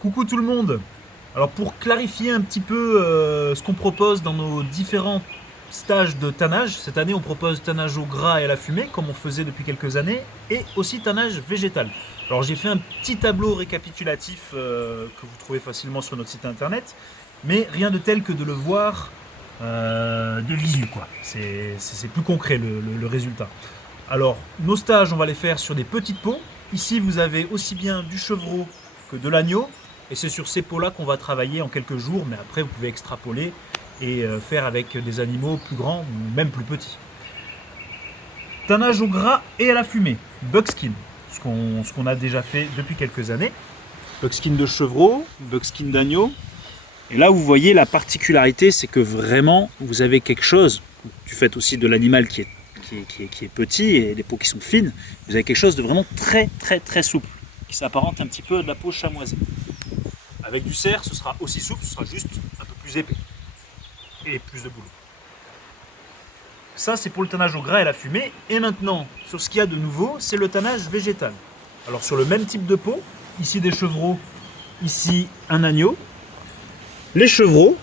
Coucou tout le monde. Alors pour clarifier un petit peu ce qu'on propose dans nos différents stages de tannage, cette année on propose tannage au gras et à la fumée comme on faisait depuis quelques années et aussi tannage végétal. Alors j'ai fait un petit tableau récapitulatif que vous trouvez facilement sur notre site internet, mais rien de tel que de le voir de visu quoi. C'est plus concret le résultat. Alors nos stages on va les faire sur des petites peaux. Ici vous avez aussi bien du chevreau que de l'agneau. Et c'est sur ces pots-là qu'on va travailler en quelques jours, mais après vous pouvez extrapoler et faire avec des animaux plus grands ou même plus petits. Tannage au gras et à la fumée, buckskin, ce qu'on a déjà fait depuis quelques années. Buckskin de chevreau, buckskin d'agneau. Et là vous voyez la particularité, c'est que vraiment vous avez quelque chose, du fait aussi de l'animal qui est petit et des peaux qui sont fines, vous avez quelque chose de vraiment très souple, qui s'apparente un petit peu à de la peau chamoisée. Avec du cerf, ce sera aussi souple, ce sera juste un peu plus épais et plus de boulot. Ça, c'est pour le tannage au gras et à la fumée. Et maintenant, sur ce qu'il y a de nouveau, c'est le tannage végétal. Alors sur le même type de peau, ici des chevreaux, ici un agneau. Les chevreaux,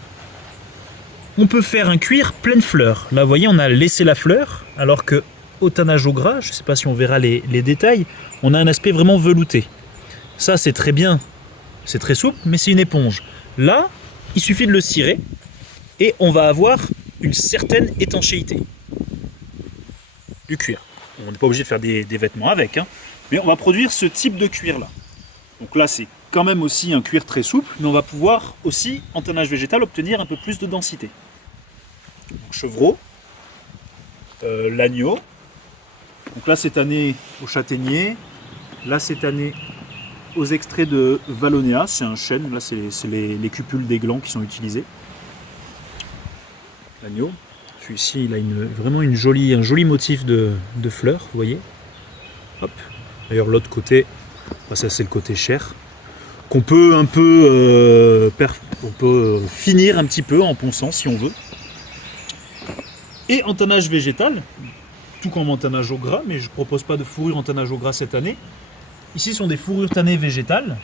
on peut faire un cuir pleine fleur. Là, vous voyez, on a laissé la fleur, alors que au tannage au gras, je ne sais pas si on verra les détails, on a un aspect vraiment velouté. Ça, c'est très bien. C'est très souple, mais c'est une éponge. Là, il suffit de le cirer et on va avoir une certaine étanchéité du cuir. On n'est pas obligé de faire des vêtements avec, hein, mais on va produire ce type de cuir-là. Donc là, c'est quand même aussi un cuir très souple, mais on va pouvoir aussi, en tannage végétal, obtenir un peu plus de densité. Donc, chevreau, l'agneau. Donc là, cette année, au châtaignier. Là, cette année, aux extraits de Vallonia, c'est un chêne, là c'est les cupules des glands qui sont utilisés. L'agneau, celui-ci il a vraiment un joli motif de fleurs, vous voyez. Hop. D'ailleurs l'autre côté, ça c'est le côté chair, qu'on peut un peu on peut finir un petit peu en ponçant si on veut. Et en tannage végétal, tout comme en tannage au gras, mais je ne propose pas de fourrure en tannage au gras cette année. Ici sont des fourrures tannées végétales.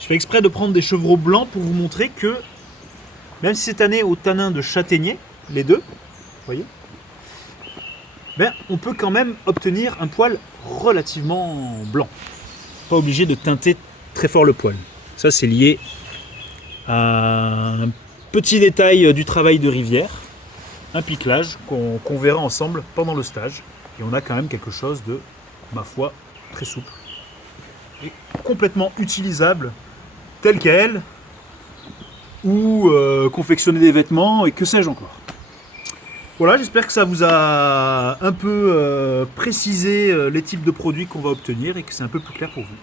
Je fais exprès de prendre des chevreaux blancs pour vous montrer que, même si c'est tanné au tanin de châtaignier, les deux, vous voyez, ben, on peut quand même obtenir un poil relativement blanc. Pas obligé de teinter très fort le poil. Ça c'est lié à un petit détail du travail de rivière, un piclage qu'on verra ensemble pendant le stage. Et on a quand même quelque chose de, ma foi, très souple et complètement utilisable tel quel ou confectionner des vêtements et que sais-je encore. Voilà, j'espère que ça vous a un peu précisé les types de produits qu'on va obtenir et que c'est un peu plus clair pour vous.